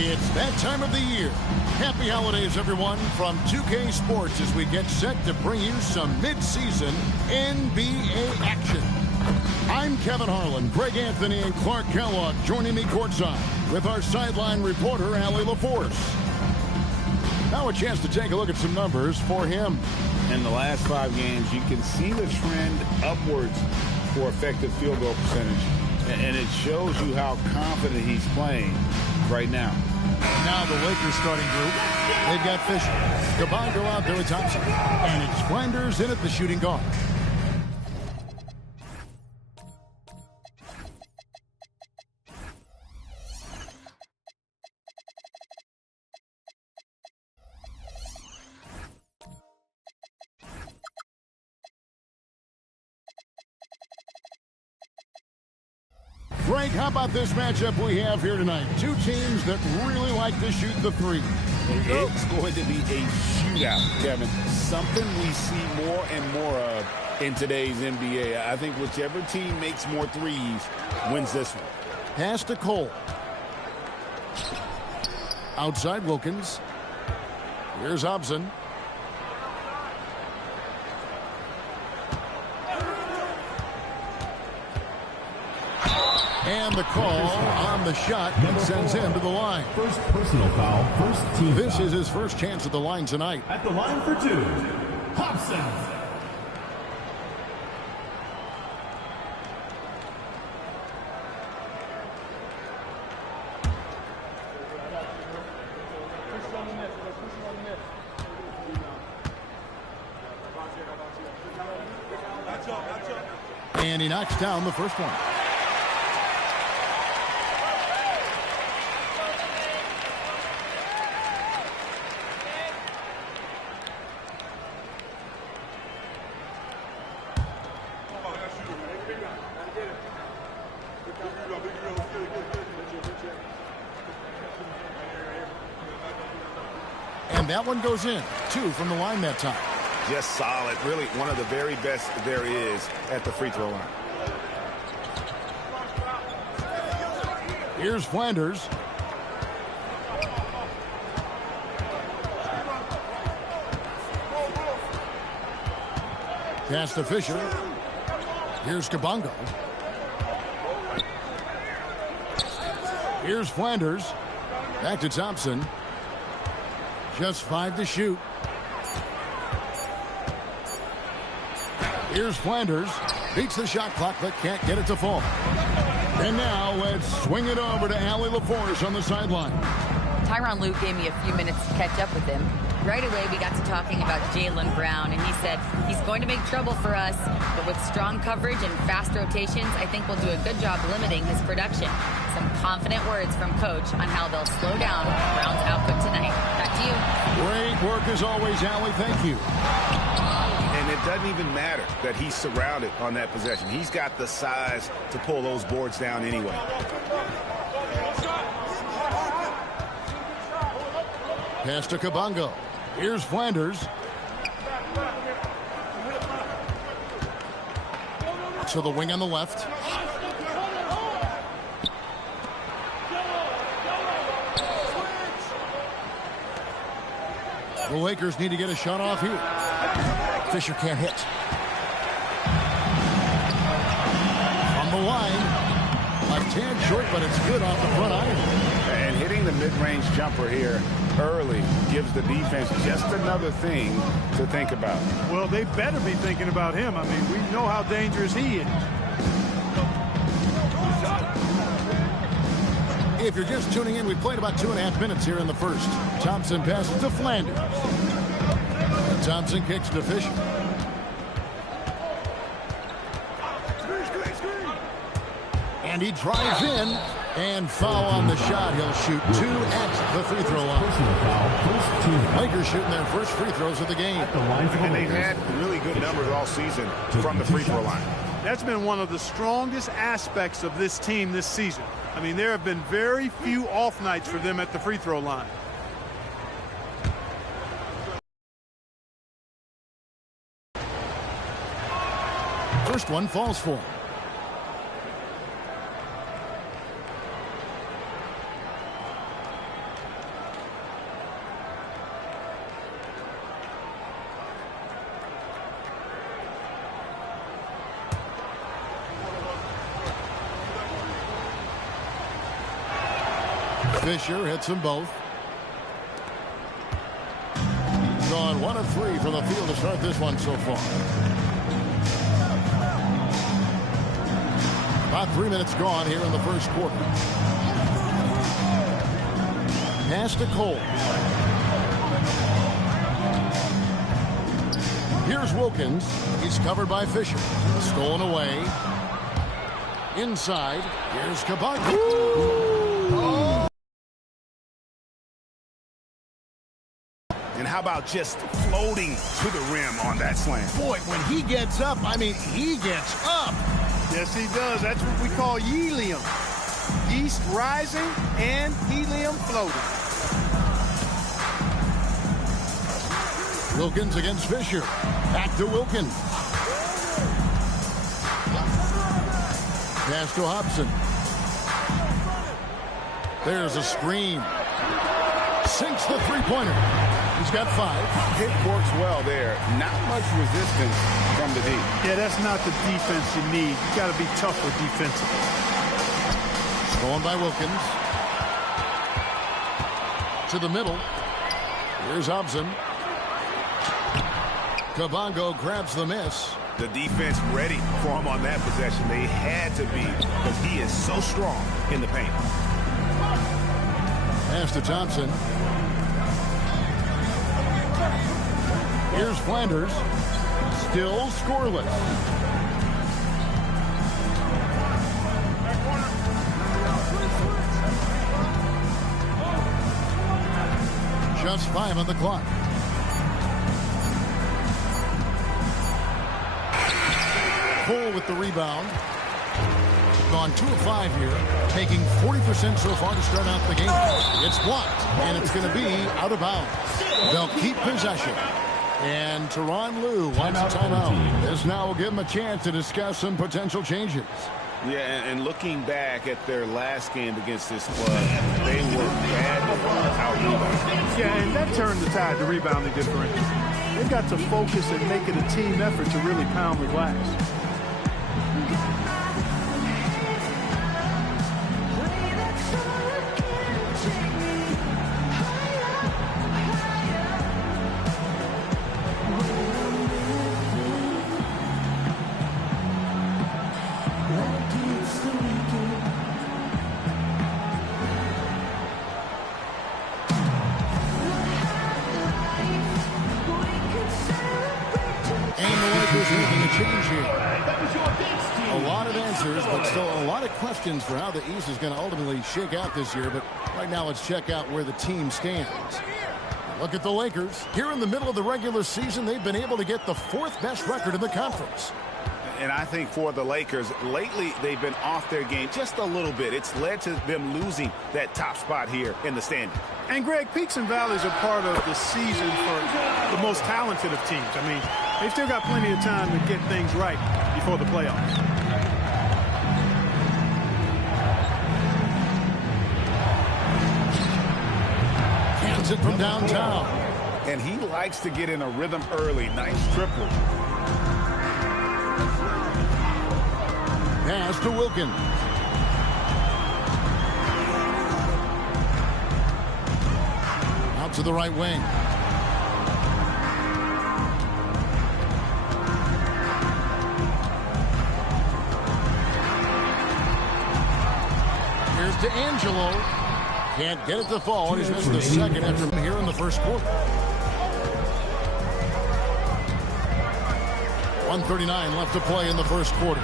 It's that time of the year. Happy holidays, everyone, from 2K Sports as we get set to bring you some mid-season NBA action. I'm Kevin Harlan, Greg Anthony, and Clark Kellogg joining me courtside with our sideline reporter, Allie LaForce. Now a chance to take a look at some numbers for him. In the last 5 games, you can see the trend upwards for effective field goal percentage. And it shows you how confident he's playing right now. Now the Lakers starting group. They've got Fisher, Cabango out there with Thompson, and it's Flanders in at the shooting guard. Greg, how about this matchup we have here tonight? Two teams that really like to shoot the three. It's going to be a shootout, Kevin. Something we see more and more of in today's NBA. I think whichever team makes more threes wins this one. Pass to Cole. Outside Wilkins. Here's Hobson. And the call on the shot that sends him to the line. First personal foul, first team This foul. is his first chance at the line tonight. At the line for 2, Hobson. And he knocks down the first one. And that one goes in. 2 from the line that time. Just solid. Really one of the very best there is at the free throw line. Here's Flanders. Pass to Fisher. Here's Cabango. Here's Flanders. Back to Thompson. Just 5 to shoot. Here's Flanders. Beats the shot clock, but can't get it to fall. And now let's swing it over to Allie LaForce on the sideline. Tyronn Lue gave me a few minutes to catch up with him. Right away, we got to talking about Jaylen Brown, and he said he's going to make trouble for us, but with strong coverage and fast rotations, I think we'll do a good job limiting his production. Some confident words from Coach on how they'll slow down Brown's output tonight. Back to you. Great work as always, Allie. Thank you. And it doesn't even matter that he's surrounded on that possession. He's got the size to pull those boards down anyway. Pass to Cabango. Here's Flanders. To the wing on the left. The Lakers need to get a shot off here. Fisher can't hit. On the line. Left hand short, but it's good off the front iron. And hitting the mid-range jumper here early gives the defense just another thing to think about. Well, they better be thinking about him. I mean, we know how dangerous he is. If you're just tuning in, we played about 2.5 minutes here in the first. Thompson passes to Flanders. And Thompson kicks to Fisher. And he drives in. And foul on the shot. He'll shoot 2 at the free throw line. Personal foul, first team. Lakers shooting their first free throws of the game. At the line for the And they've Lakers. had really good numbers all season from the free throw line. That's been one of the strongest aspects of this team this season. I mean, there have been very few off nights for them at the free throw line. First one falls for him. Fisher hits them both. Gone 1 of 3 from the field to start this one so far. About 3 minutes gone here in the first quarter. Pass to Cole. Here's Wilkins. He's covered by Fisher. Stolen away. Inside. Here's Kabaka. Oh. And how about just floating to the rim on that slam? Boy, when he gets up, I mean, he gets up. Yes, he does. That's what we call helium. Yeast rising and helium floating. Wilkins against Fisher. Back to Wilkins. Pass to Hobson. There's a screen. Sinks the three-pointer. He's got 5. It works well there. Not much resistance from the D. Yeah, that's not the defense you need. You got to be tougher defensively. Going by Wilkins. To the middle. Here's Hobson. Kabongo grabs the miss. The defense ready for him on that possession. They had to be because he is so strong in the paint. Pass to Thompson. Here's Flanders. Still scoreless. Just 5 on the clock. Cole with the rebound. Gone 2 of 5 here. Taking 40% so far to start out the game. It's blocked, and it's going to be out of bounds. They'll keep possession. And Tyronn Lue wants a timeout. This now will give them a chance to discuss some potential changes. Yeah, and looking back at their last game against this club, they were bad out rebounding. Yeah, and that turned the tide to rebounding differential. They've got to focus and make it a team effort to really pound the glass. Questions for how the East is going to ultimately shake out this year, but right now let's check out where the team stands. Look at the Lakers. Here in the middle of the regular season, they've been able to get the 4th best record in the conference. And I think for the Lakers, lately they've been off their game just a little bit. It's led to them losing that top spot here in the standing. And Greg, peaks and valleys are part of the season for the most talented of teams. I mean, they've still got plenty of time to get things right before the playoffs. It from downtown. And he likes to get in a rhythm early. Nice triple. Pass to Wilkins. Out to the right wing. Here's to Angelo. Can't get it to fall, and he's missed the second after here in the first quarter. 1:39 left to play in the first quarter.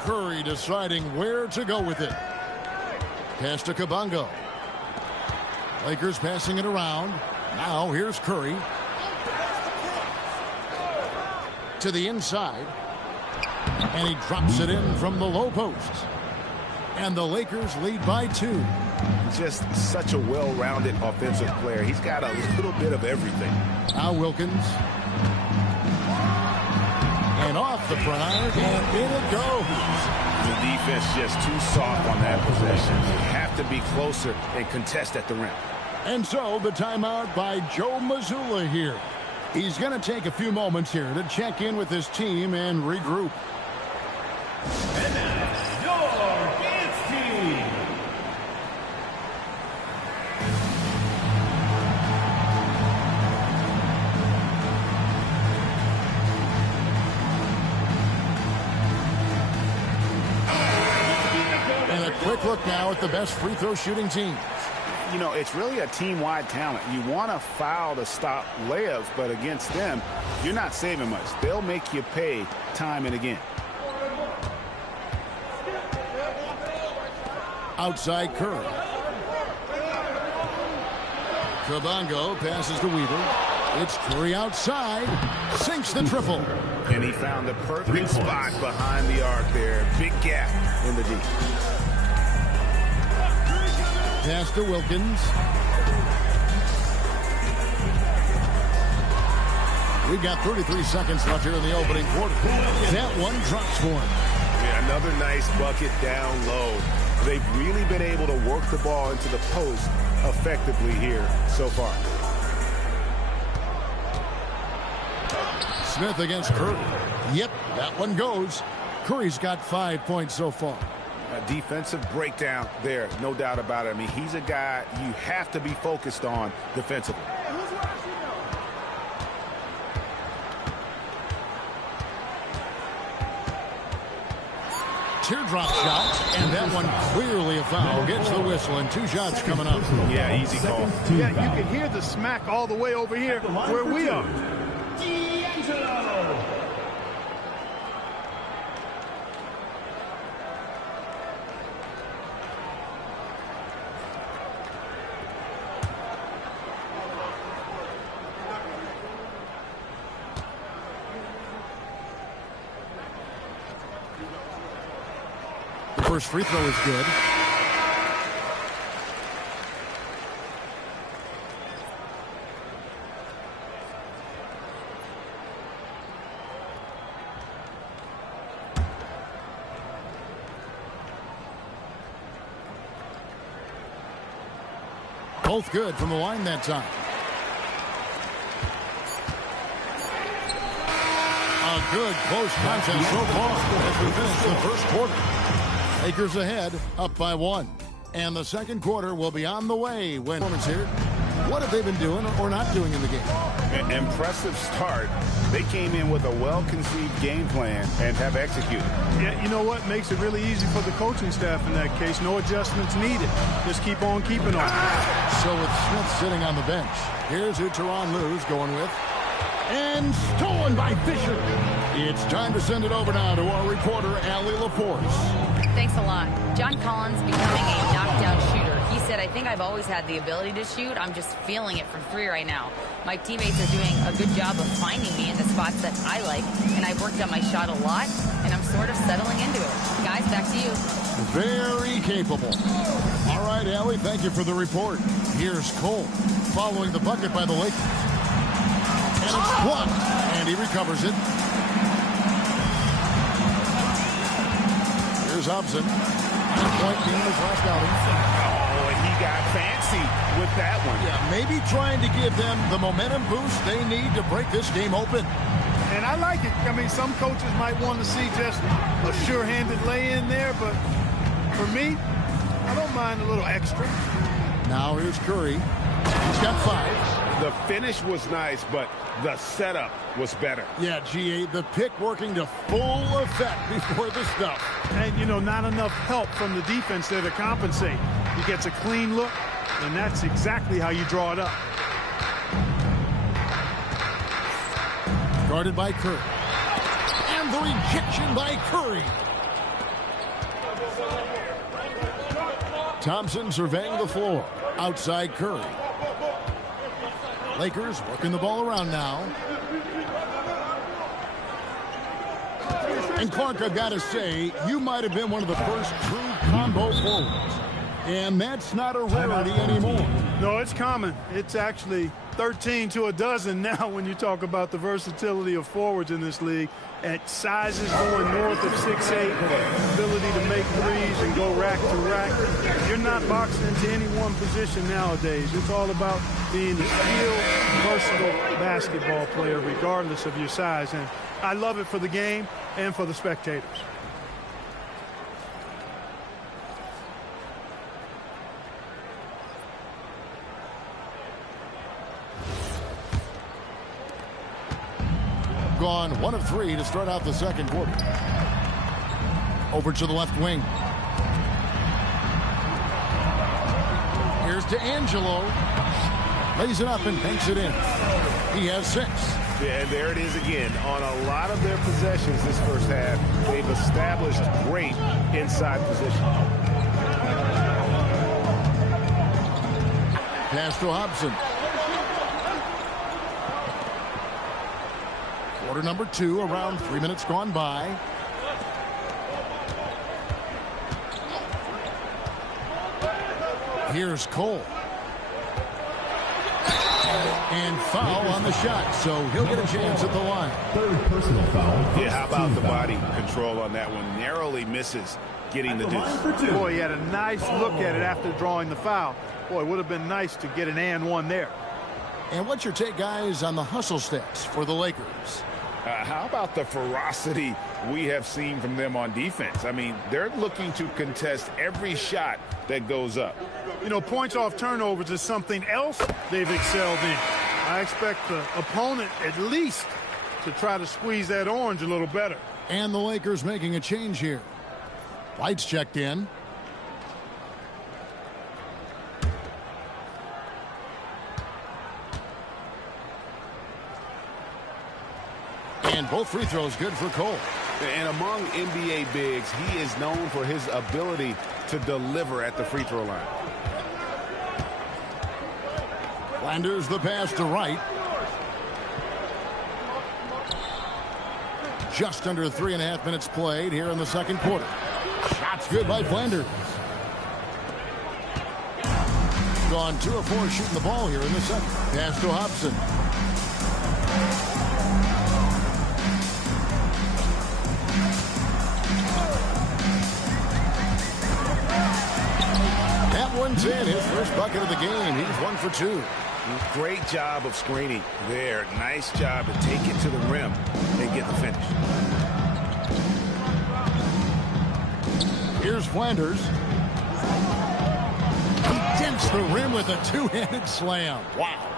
Curry deciding where to go with it. Pass to Kabongo. Lakers passing it around. Now here's Curry. To the inside. And he drops it in from the low post. And the Lakers lead by 2. Just such a well-rounded offensive player. He's got a little bit of everything. Now Wilkins. And off the front, and in it goes. The defense just too soft on that possession. You have to be closer and contest at the rim. And so the timeout by Joe Mazzulla here. He's going to take a few moments here to check in with his team and regroup. And now, your look now at the best free throw shooting teams. You know, it's really a team-wide talent. You want to foul to stop layups, but against them, you're not saving much. They'll make you pay time and again. Outside Curry. Kabongo passes to Weaver. It's Curry outside. Sinks the triple. And he found the perfect spot behind the arc there. Big gap in the D. Pass to Wilkins. We've got 33 seconds left here in the opening quarter. That one drops for him. Yeah, another nice bucket down low. They've really been able to work the ball into the post effectively here so far. Smith against Curry. Yep, that one goes. Curry's got 5 points so far. A defensive breakdown there, no doubt about it. I mean, he's a guy you have to be focused on defensively. Teardrop shot, and that one clearly a foul. Gets the whistle, and 2 shots coming up. Yeah, easy call. Yeah, you can hear the smack all the way over here where we are. First free throw is good. Both good from the line that time. A good close contest so far as we finish the first quarter. Lakers ahead, up by 1. And the second quarter will be on the way when here. What have they been doing or not doing in the game? An impressive start. They came in with a well-conceived game plan and have executed. Yeah, you know what? Makes it really easy for the coaching staff in that case. No adjustments needed. Just keep on keeping on. So with Smith sitting on the bench, here's who Tyronn Lue's going with. And stolen by Fisher. It's time to send it over now to our reporter, Allie LaForce. Thanks a lot. John Collins becoming a knockdown shooter. He said, I think I've always had the ability to shoot. I'm just feeling it from 3 right now. My teammates are doing a good job of finding me in the spots that I like, and I've worked on my shot a lot, and I'm sort of settling into it. Guys, back to you. Very capable. All right, Allie, thank you for the report. Here's Cole following the bucket by the Lakers. And it's blocked, and he recovers it. Here's Hobson. 9-point team is last outing. Oh, and he got fancy with that one. Yeah, maybe trying to give them the momentum boost they need to break this game open. And I like it. I mean, some coaches might want to see just a sure-handed lay-in there, but for me, I don't mind a little extra. Now here's Curry. He's got 5. The finish was nice, but the setup was better. Yeah, GA, the pick working to full effect before the stuff. And, you know, not enough help from the defense there to compensate. He gets a clean look, and that's exactly how you draw it up. Guarded by Curry. And the rejection by Curry. Thompson surveying the floor. Outside Curry. Lakers working the ball around now. And Clark, I've got to say, you might have been one of the first true combo forwards. And that's not a rarity anymore. No, it's common. It's actually 13 to a dozen now when you talk about the versatility of forwards in this league. At sizes going north of 6'8", ability to make threes and go rack to rack. You're not boxed into any one position nowadays. It's all about being a skilled, versatile basketball player regardless of your size. And I love it for the game and for the spectators. Gone 1 of 3 to start out the second quarter. Over to the left wing. Here's to Angelo. Lays it up and banks it in. He has 6. Yeah, and there it is again. On a lot of their possessions this first half, they've established great inside position. Pass to Hobson. Quarter number 2, around 3 minutes gone by. Here's Cole. And foul on the shot, so he'll get a chance at the line. Third personal foul. Yeah, how about the body control on that one? Narrowly misses getting the deuce. Boy, he had a nice look at it after drawing the foul. Boy, it would have been nice to get an and one there. And what's your take, guys, on the hustle stats for the Lakers? How about the ferocity we have seen from them on defense? I mean, they're looking to contest every shot that goes up. You know, points off turnovers is something else they've excelled in. I expect the opponent at least to try to squeeze that orange a little better. And the Lakers making a change here. White's checked in. And both free throws good for Cole. And among NBA bigs, he is known for his ability to deliver at the free throw line. Flanders the pass to Wright. Just under 3.5 minutes played here in the second quarter. Shots good by Flanders. Gone 2 of 4 shooting the ball here in the second. Pass to Hobson. That one's in. His first bucket of the game. He's 1 for 2. Great job of screening there. Nice job to take it to the rim and get the finish. Here's Flanders. He dents the rim with a 2-handed slam. Wow.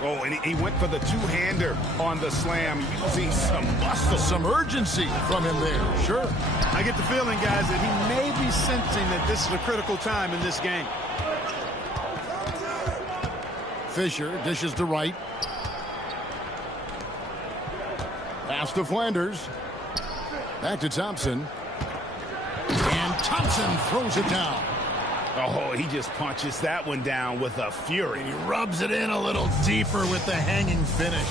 Oh, and he went for the two-hander on the slam, using some muscle. Some urgency from him there. Sure. I get the feeling, guys, that he may be sensing that this is a critical time in this game. Fisher dishes to Wright. Pass to Flanders. Back to Thompson. And Thompson throws it down. Oh, he just punches that one down with a fury. He rubs it in a little deeper with the hanging finish.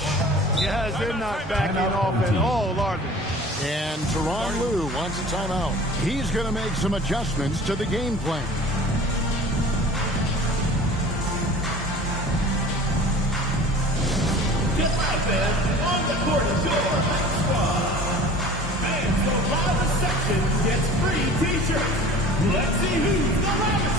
Guys, they're not backing off at all, are they? And Tyronn Lue wants a timeout. He's going to make some adjustments to the game plan. Get loud, fans. On the court is your squad. Fans from loudest section gets free t-shirts. Let's see who's the loudest.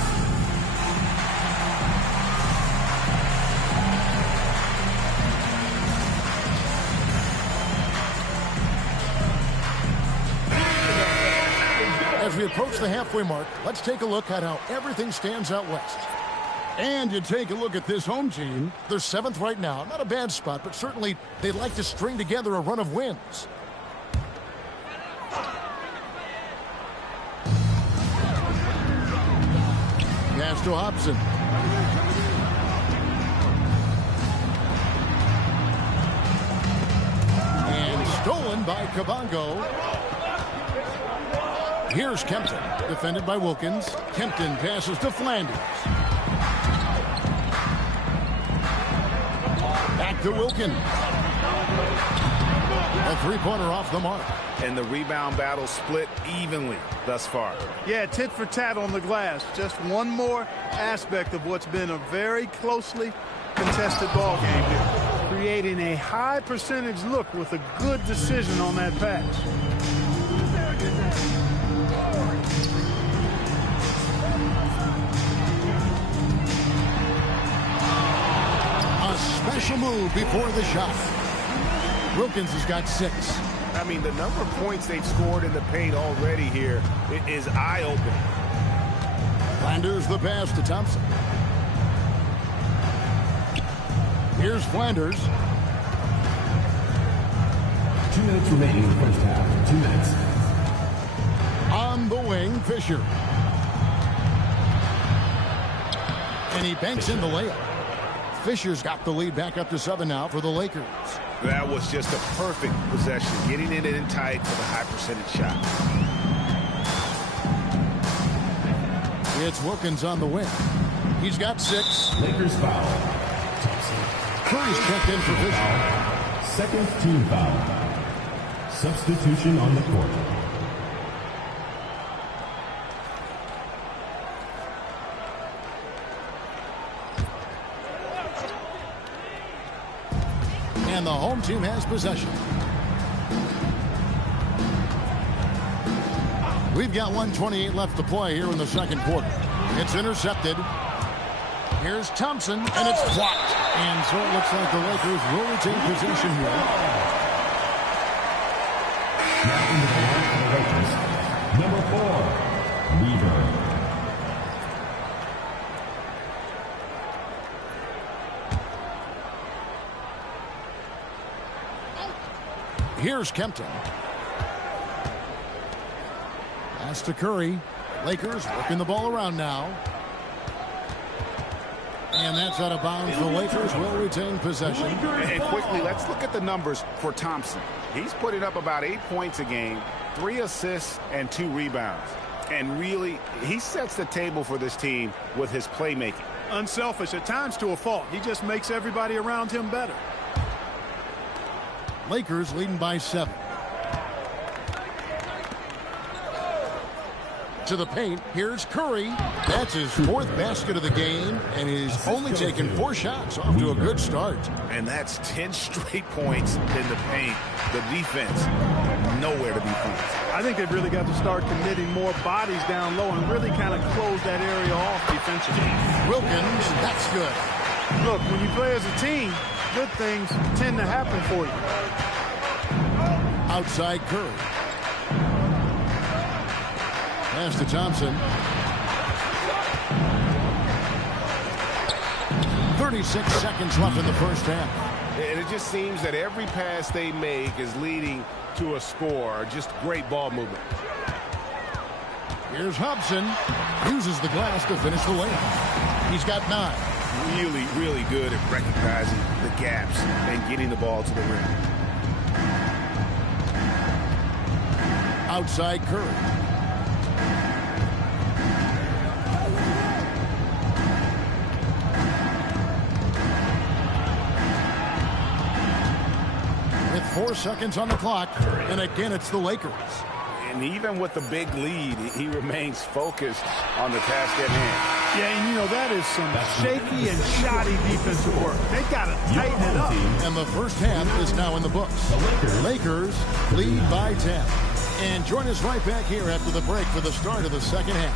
As we approach the halfway mark, let's take a look at how everything stands out west. And you take a look at this home team. They're 7th right now. Not a bad spot, but certainly they'd like to string together a run of wins. Pass to Hobson. And stolen by Kabongo. Here's Kempton, defended by Wilkins. Kempton passes to Flanders. Back to Wilkins. A three-pointer off the mark. And the rebound battle split evenly thus far. Yeah, tit for tat on the glass. Just one more aspect of what's been a very closely contested ball game here. Creating a high percentage look with a good decision on that pass. A special move before the shot. Wilkins has got 6. I mean, the number of points they've scored in the paint already here is eye-opening. Flanders the pass to Thompson. Here's Flanders. 2 minutes remaining in the first half. 2 minutes. On the wing, Fisher. And he banks in the layup. Fisher's got the lead back up to 7 now for the Lakers. That was just a perfect possession, getting it in tight for the high percentage shot. It's Wilkins on the wing. He's got 6. Lakers foul. Curry's checked in for Fisher. Second team foul. Substitution on the court. And the home team has possession. We've got 1:28 left to play here in the second quarter. It's intercepted. Here's Thompson, and it's blocked. And so it looks like the Lakers will retain possession here. Now in the line for the Lakers, number 4, Rebirth. Here's Kempton. Pass to Curry. Lakers working the ball around now. And that's out of bounds. The Lakers will retain possession. And quickly, let's look at the numbers for Thompson. He's putting up about 8 points a game, 3 assists, and 2 rebounds. And really, he sets the table for this team with his playmaking. Unselfish, at times to a fault. He just makes everybody around him better. Lakers leading by 7. To the paint, here's Curry. That's his 4th basket of the game, and he's only taken 4 shots. Off to a good start. And that's 10 straight points in the paint. The defense, nowhere to be found. I think they've really got to start committing more bodies down low and really kind of close that area off defensively. Wilkins, that's good. Look, when you play as a team, good things tend to happen for you. Outside Curry. Pass to Thompson. 36 seconds left in the first half. And it just seems that every pass they make is leading to a score. Just great ball movement. Here's Hobson. Uses the glass to finish the layup. He's got 9. Really, really good at recognizing the gaps and getting the ball to the rim. Outside Curry. With 4 seconds on the clock, and again it's the Lakers. And even with the big lead, he remains focused on the task at hand. Yeah, and you know, that is some shaky and shoddy defensive work. They got to tighten it up. And the first half is now in the books. The Lakers lead by 10. And join us right back here after the break for the start of the second half.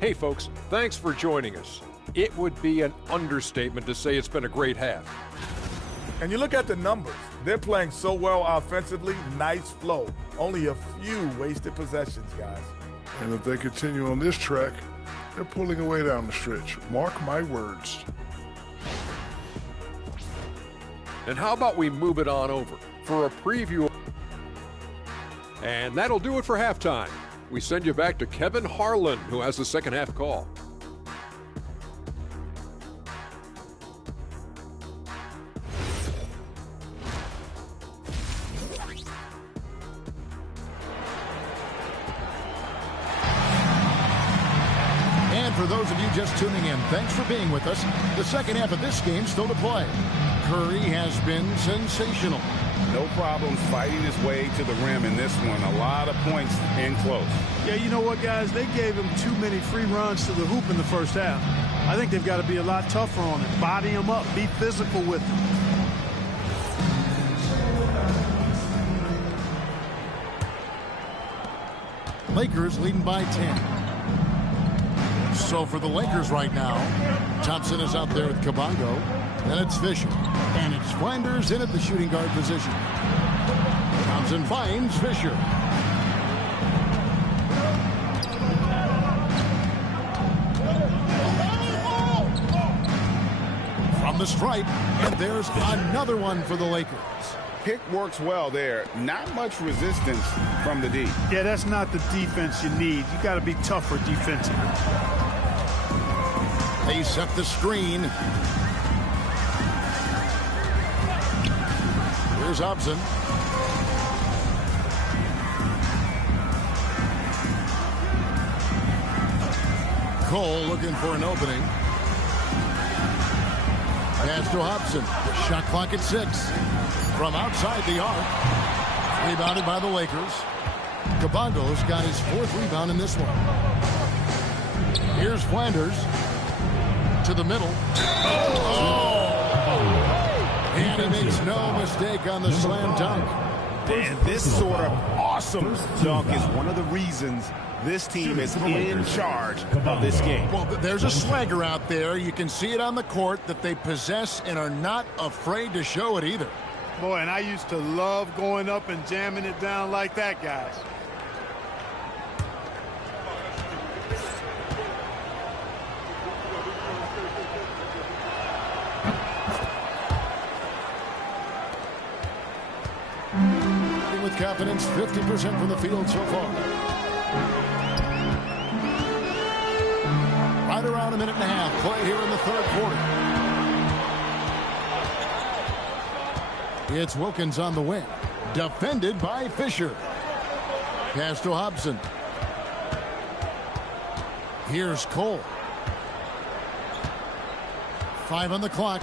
Hey folks, thanks for joining us. It would be an understatement to say it's been a great half. And you look at the numbers. They're playing so well offensively, nice flow. Only a few wasted possessions, guys. And if they continue on this track, they're pulling away down the stretch. Mark my words. And how about we move it on over for a preview? And that'll do it for halftime. We send you back to Kevin Harlan, who has the second half call. And for those of you just tuning in, thanks for being with us. The second half of this game still to play. Curry has been sensational. No problem fighting his way to the rim in this one. A lot of points in close. Yeah, you know what, guys? They gave him too many free runs to the hoop in the first half. I think they've got to be a lot tougher on it. Body him up. Be physical with him. Lakers leading by 10. So for the Lakers right now, Thompson is out there with Kabongo. Then it's Fisher. And it's Flanders in at the shooting guard position. Thompson finds Fisher. from the stripe, and there's another one for the Lakers. Pick works well there. Not much resistance from the D. Yeah, that's not the defense you need. You got to be tougher defensively. They set the screen. Here's Hobson. Cole looking for an opening. Pass to Hobson. Shot clock at 6. From outside the arc. Rebounded by the Lakers. Kabongo's got his 4th rebound in this one. Here's Flanders. To the middle. And he makes no mistake on the slam dunk. And this sort of awesome dunk is one of the reasons this team is in charge of this game. Well, there's a swagger out there. You can see it on the court that they possess and are not afraid to show it either. Boy, and I used to love going up and jamming it down like that, guys. With confidence, 50% from the field so far. Right around a minute and a half play here in the 3rd quarter. It's Wilkins on the wing. Defended by Fisher. Pass to Hobson. Here's Cole. 5 on the clock.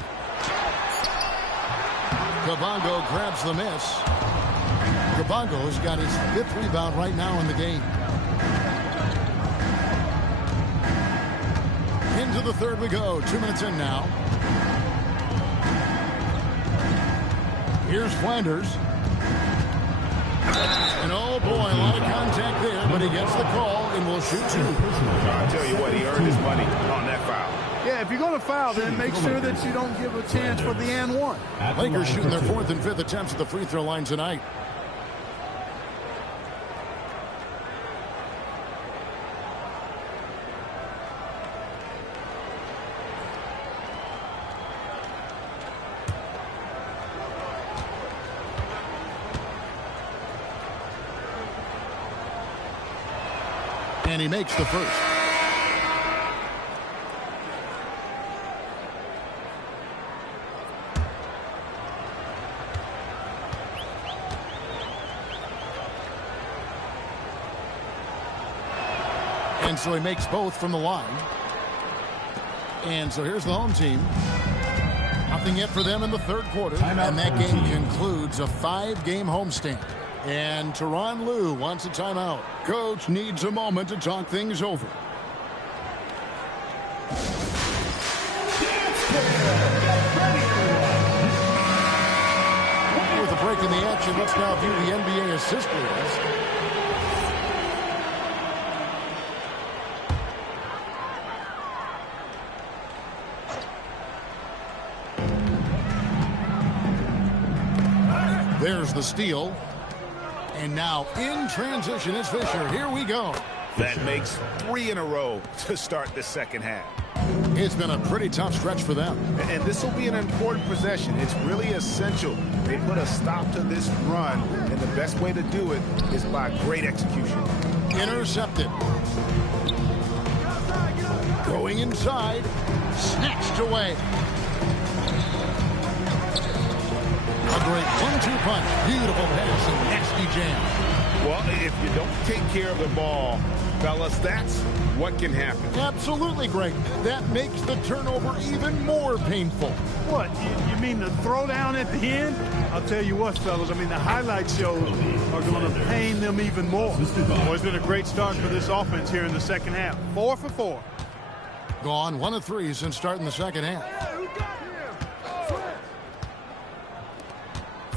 Kabongo grabs the miss. Kabongo's got his 5th rebound right now in the game. Into the 3rd we go. 2 minutes in now. Here's Flanders. And oh boy, a lot of contact there, but he gets the call and will shoot 2. I'll tell you what, he earned his money on that foul. Yeah, if you're going to foul, then make sure that you don't give a chance for the and one. Lakers shooting their 4th and 5th attempts at the free throw line tonight. And he makes the first. And so he makes both from the line. And so here's the home team. Nothing yet for them in the 3rd quarter. And that game concludes a 5-game homestand. And Tyronn Lue wants a timeout. Coach needs a moment to talk things over. With a break in the action, let's now view the NBA assist leaders. There's the steal. And now in transition is Fisher. Here we go. That makes 3 in a row to start the 2nd half. It's been a pretty tough stretch for them. And this will be an important possession. It's really essential. They put a stop to this run, and the best way to do it is by great execution. Intercepted. Going inside. Snatched away. A great 1-2 punch. Beautiful pass and nasty jam. Well, if you don't take care of the ball, fellas, that's what can happen. Absolutely great. That makes the turnover even more painful. What? You mean the throwdown at the end? I'll tell you what, fellas. I mean, the highlight shows are going to pain them even more. Well, it's been a great start for this offense here in the 2nd half. 4 for 4. Gone 1 of 3 since starting the 2nd half.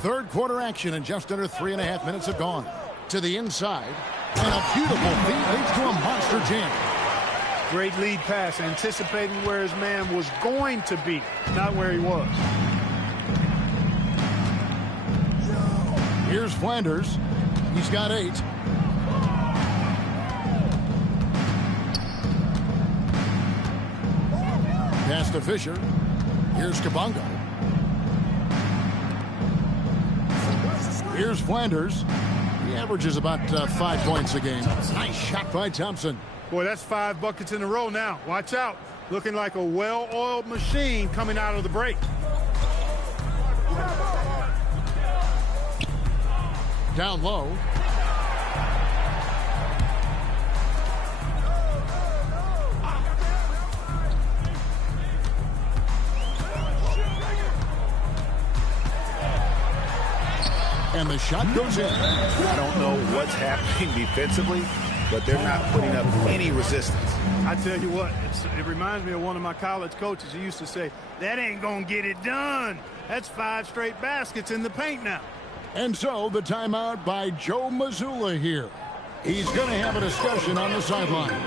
3rd quarter action and just under 3.5 minutes have gone. To the inside. And a beautiful feed leads to a monster jam. Great lead pass, anticipating where his man was going to be, not where he was. Here's Flanders. He's got 8. Pass to Fisher. Here's Kabongo. Here's Flanders. He averages about 5 points a game. Nice shot by Thompson. Boy, that's 5 buckets in a row now. Watch out. Looking like a well-oiled machine coming out of the break. Down low. And the shot goes in. I don't know what's happening defensively, but they're not putting up any resistance. I tell you what, it reminds me of one of my college coaches who used to say, that ain't going to get it done. That's 5 straight baskets in the paint now. And so the timeout by Joe Mazzulla here. He's going to have a discussion on the sideline.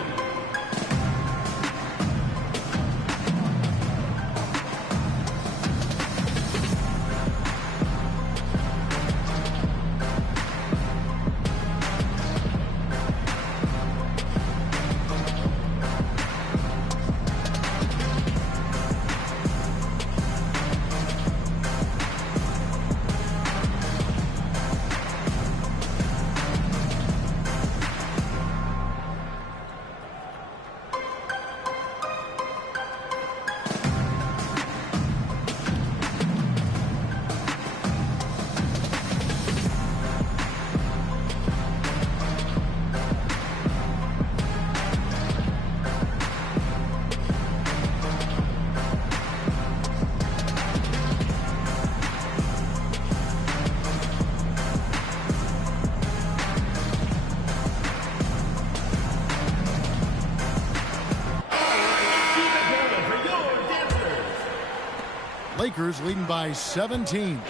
Lakers leading by 17.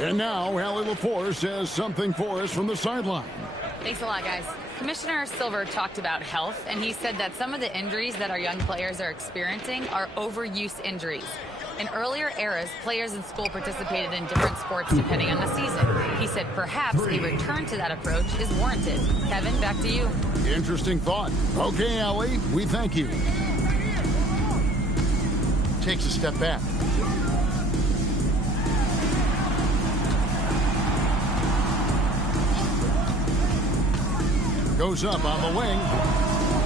And now Allie LaForce has something for us from the sideline. Thanks a lot, guys. Commissioner Silver talked about health, and he said that some of the injuries that our young players are experiencing are overuse injuries. In earlier eras, players in school participated in different sports depending on the season. He said perhaps a return to that approach is warranted. Kevin, back to you. Interesting thought. Okay, Allie, we thank you. Takes a step back. Goes up on the wing.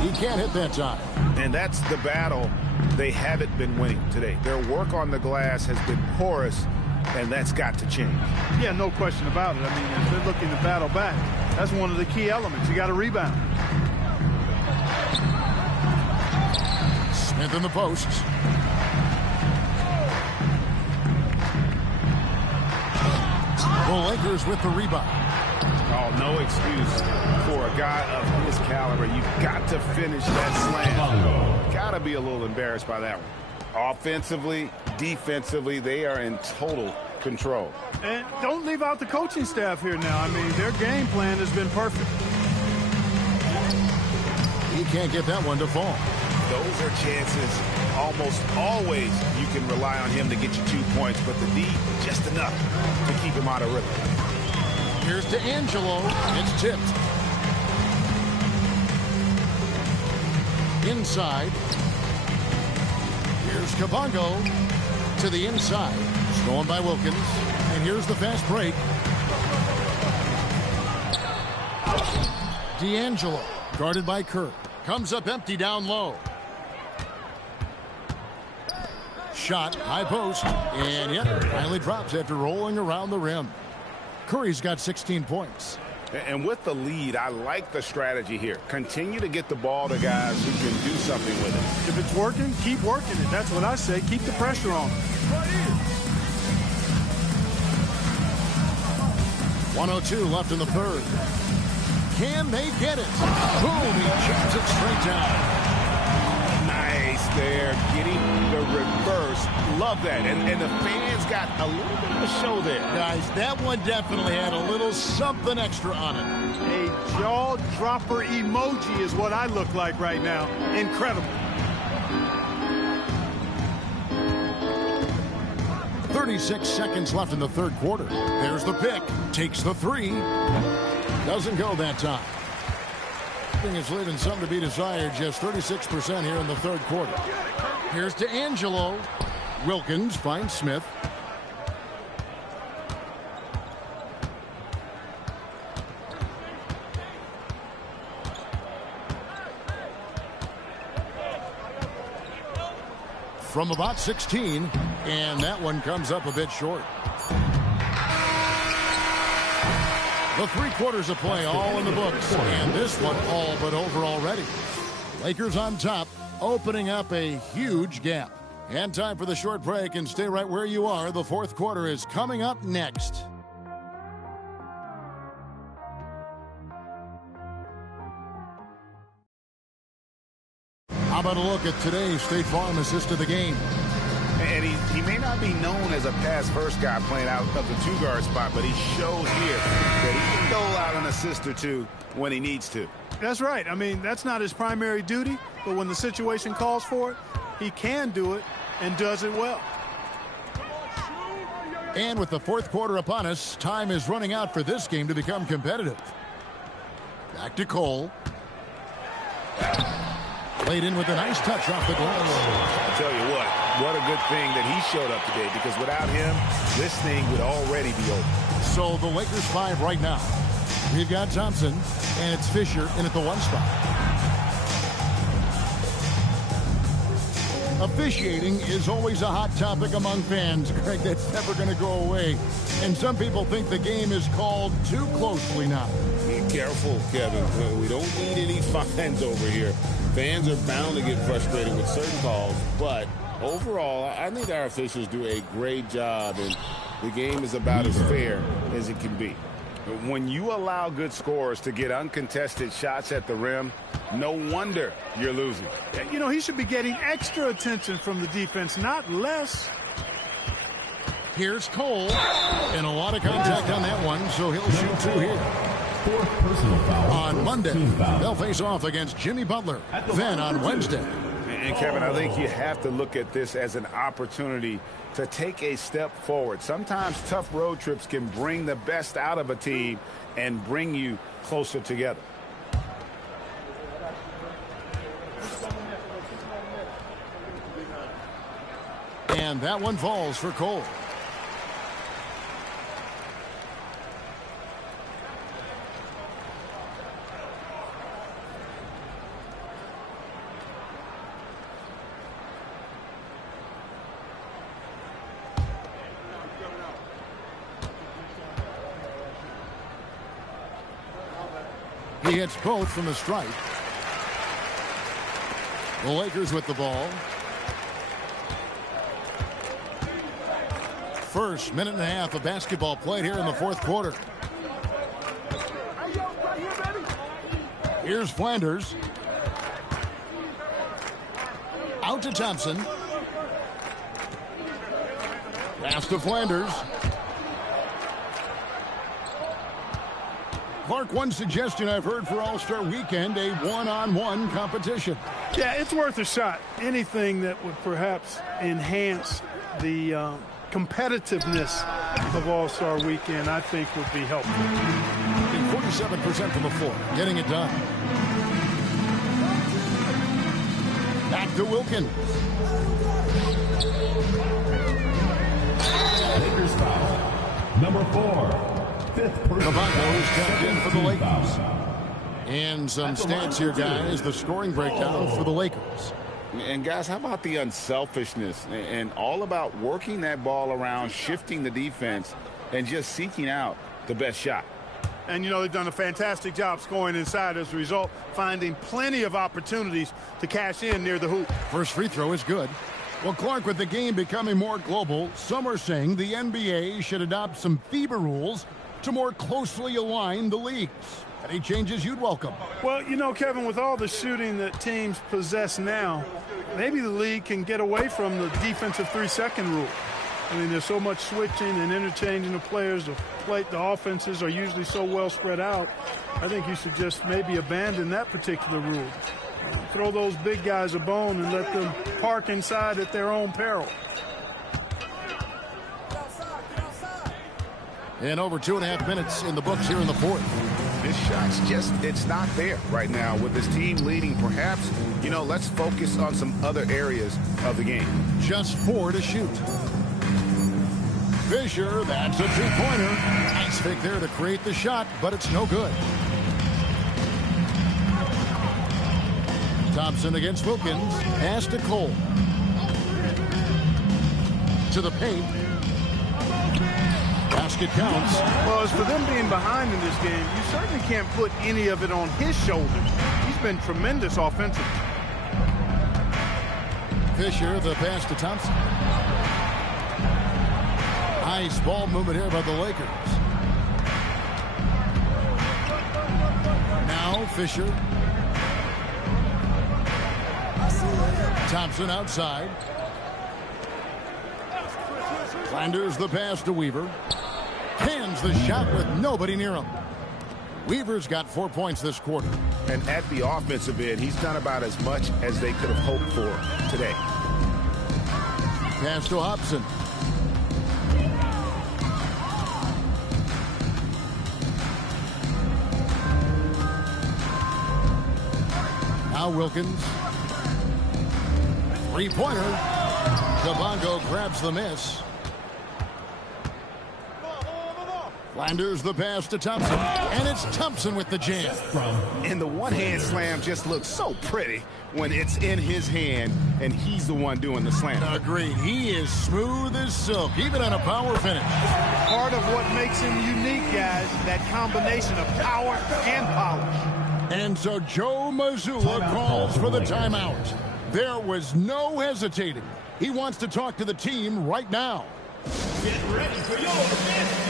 He can't hit that time. And that's the battle they haven't been winning today. Their work on the glass has been porous, and that's got to change. Yeah, no question about it. I mean, if they're looking to battle back, that's one of the key elements. You got to rebound. Smith in the posts. The Lakers with the rebound. Oh, no excuse for a guy of his caliber. You've got to finish that slam. Got to be a little embarrassed by that one. Offensively, defensively, they are in total control. And don't leave out the coaching staff here now. I mean, their game plan has been perfect. He can't get that one to fall. Those are chances almost always you can rely on him to get you 2 points, but the D, just enough to keep him out of rhythm. Here's D'Angelo. It's tipped. Inside. Here's Kabongo to the inside. Stolen by Wilkins. And here's the fast break. D'Angelo guarded by Kerr. Comes up empty down low. Shot, high post. And yet, finally drops after rolling around the rim. Curry's got 16 points. And with the lead, I like the strategy here. Continue to get the ball to guys who can do something with it. If it's working, keep working it. That's what I say. Keep the pressure on them. 1:02 left in the third. Can they get it? Boom, he jams it straight down. Nice there, getting the reverse. Love that. And the fans got a little bit of a show there. Guys, that one definitely had a little something extra on it. A jaw-dropper emoji is what I look like right now. Incredible. 36 seconds left in the third quarter. There's the pick. Takes the three. Doesn't go that time. Is leaving some to be desired. Just 36% here in the third quarter. Here's D'Angelo. Wilkins finds Smith. From about 16, and that one comes up a bit short. The 3 quarters of play all in the books, and this one all but over already. Lakers on top, opening up a huge gap. And time for the short break, and stay right where you are. The 4th quarter is coming up next. How about a look at today's State Farm assist of the game? And he may not be known as a pass-first guy playing out of the 2-guard spot, but he showed here that he can dole out an assist or two when he needs to. That's right. I mean, that's not his primary duty, but when the situation calls for it, he can do it and does it well. And with the 4th quarter upon us, time is running out for this game to become competitive. Back to Cole. Played in with a nice touch off the glass. I'll tell you what a good thing that he showed up today, because without him, this thing would already be over. So the Lakers 5 right now. We've got Thompson, and it's Fisher in at the 1 spot. Officiating is always a hot topic among fans, Greg. That's never going to go away. And some people think the game is called too closely now. Be careful, Kevin. We don't need any fines over here. Fans are bound to get frustrated with certain calls, but overall, I think our officials do a great job, and the game is about as fair as it can be. When you allow good scorers to get uncontested shots at the rim, no wonder you're losing. You know, he should be getting extra attention from the defense, not less. Here's Cole, and a lot of contact on that one, so he'll shoot 2 here. 4th personal foul. On Monday, they'll face off against Jimmy Butler. Then on Wednesday. And Kevin, I think you have to look at this as an opportunity to take a step forward. Sometimes tough road trips can bring the best out of a team and bring you closer together. And that one falls for Cole. He hits both from the stripe. The Lakers with the ball. First minute and a half of basketball played here in the 4th quarter. Here's Flanders. Out to Thompson. Pass to Flanders. Clark, one suggestion I've heard for All-Star Weekend, a one-on-one competition. Yeah, it's worth a shot. Anything that would perhaps enhance the competitiveness of All-Star Weekend, I think, would be helpful. In 47% from the floor, getting it done. Back to Wilkins. Lakers foul. Number 4. 5th personal Cavango is tapped in for the foul. Lakers. And some stats here, guys. The scoring breakdown for the Lakers. And guys, how about the unselfishness and all about working that ball around, shifting the defense, and just seeking out the best shot. And, you know, they've done a fantastic job scoring inside as a result, finding plenty of opportunities to cash in near the hoop. First free throw is good. Well, Clark, with the game becoming more global, some are saying the NBA should adopt some FIBA rules to more closely align the leagues. Any changes you'd welcome? Well, you know, Kevin, with all the shooting that teams possess now, maybe the league can get away from the defensive 3-second rule. I mean, there's so much switching and interchanging of players. The offenses are usually so well spread out. I think you should just maybe abandon that particular rule. Throw those big guys a bone and let them park inside at their own peril. And over 2.5 minutes in the books here in the 4th. His shot's just, it's not there right now. With his team leading, perhaps, you know, let's focus on some other areas of the game. Just 4 to shoot. Fisher, that's a two-pointer. Nice fake there to create the shot, but it's no good. Thompson against Wilkins. Pass to Cole. To the paint. Basket counts. Well, as for them being behind in this game, you certainly can't put any of it on his shoulders. He's been tremendous offensively. Fisher, the pass to Thompson. Nice ball movement here by the Lakers. Now Fisher. Thompson outside. Flanders the pass to Weaver. Hands the shot with nobody near him. Weaver's got 4 points this quarter. And at the offensive end, he's done about as much as they could have hoped for today. Pass to Hobson. Now Wilkins. Three-pointer. Kabongo grabs the miss. Flanders the pass to Thompson. And it's Thompson with the jam. And the one-hand slam just looks so pretty when it's in his hand and he's the one doing the slam. Agreed. He is smooth as silk, even on a power finish. Part of what makes him unique, guys, that combination of power and polish. And so Joe Mazzulla calls for the timeout. There was no hesitating. He wants to talk to the team right now. Get ready for your dance.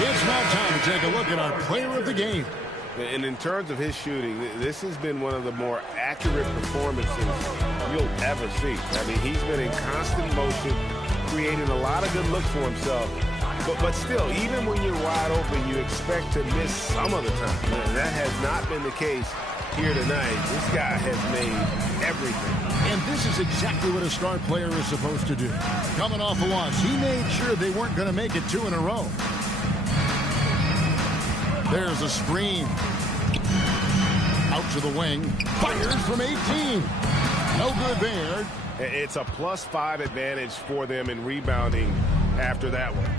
It's now time to take a look at our player of the game. And in terms of his shooting, this has been one of the more accurate performances you'll ever see. I mean, he's been in constant motion, creating a lot of good looks for himself. But still, even when you're wide open, you expect to miss some of the time. And that has not been the case here tonight. This guy has made everything. And this is exactly what a star player is supposed to do. Coming off a loss, he made sure they weren't going to make it 2 in a row. There's a screen. Out to the wing. Fires from 18. No good there. It's a +5 advantage for them in rebounding after that one.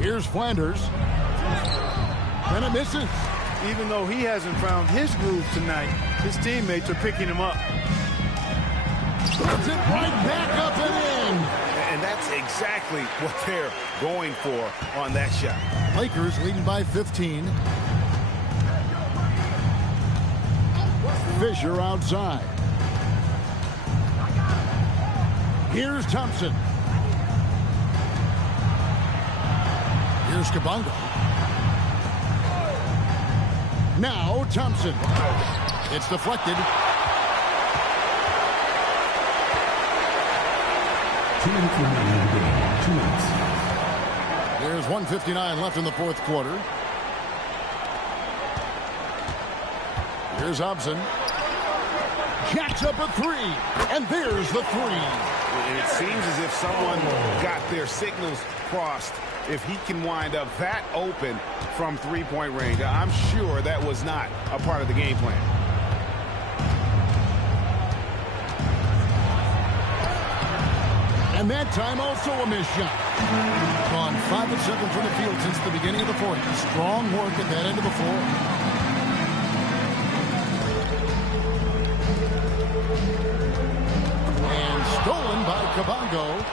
Here's Flanders. And it misses. Even though he hasn't found his groove tonight, his teammates are picking him up. Puts it right back up and in. And that's exactly what they're going for on that shot. Lakers leading by 15. Fisher outside. Here's Thompson. Here's Kabongo. Now Thompson. It's deflected. 2 minutes remaining in the game. 2 minutes. There's 1:59 left in the fourth quarter. Here's Hobson. Jacks up a three. And there's the three. And it seems as if someone got their signals crossed. If he can wind up that open from three-point range, I'm sure that was not a part of the game plan. And that time also a missed shot. Gone 5 of 7 from the field since the beginning of the fourth. Strong work at that end of the floor. And stolen by Kabongo.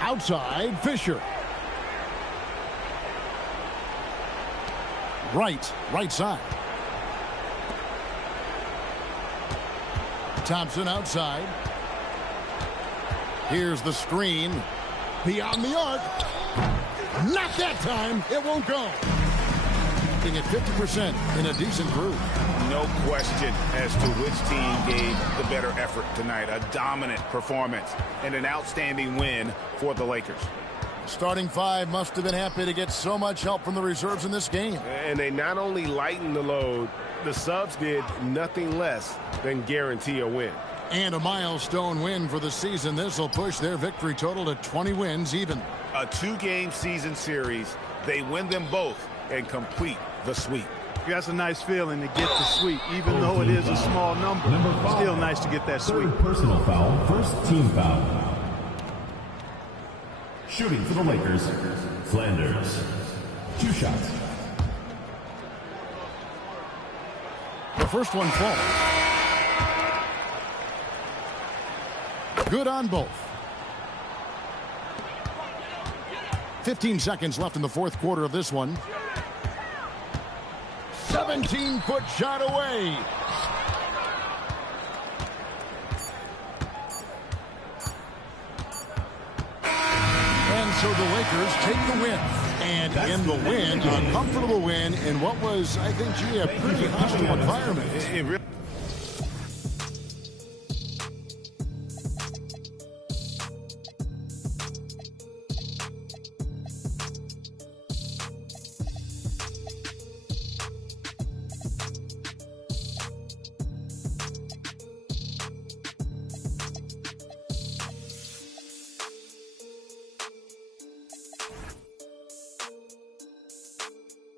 Outside, Fisher. Right side. Thompson outside. Here's the screen. Beyond the arc. Not that time. It won't go. Being at 50% in a decent group. No question as to which team gave the better effort tonight. A dominant performance and an outstanding win for the Lakers. Starting five must have been happy to get so much help from the reserves in this game. And they not only lightened the load, the subs did nothing less than guarantee a win. And a milestone win for the season. This will push their victory total to 20 wins even. A two-game season series. They win them both and complete the sweep. That's a nice feeling to get the sweep, even though it is a small number. Still nice to get that sweep. Third personal foul, first team foul. Shooting for the Lakers, Flanders. 2 shots. The first one falls. Good on both. 15 seconds left in the fourth quarter of this one. 17-foot shot away. And so the Lakers take the win. And in the win, a comfortable win in what was, I think, a pretty hostile environment.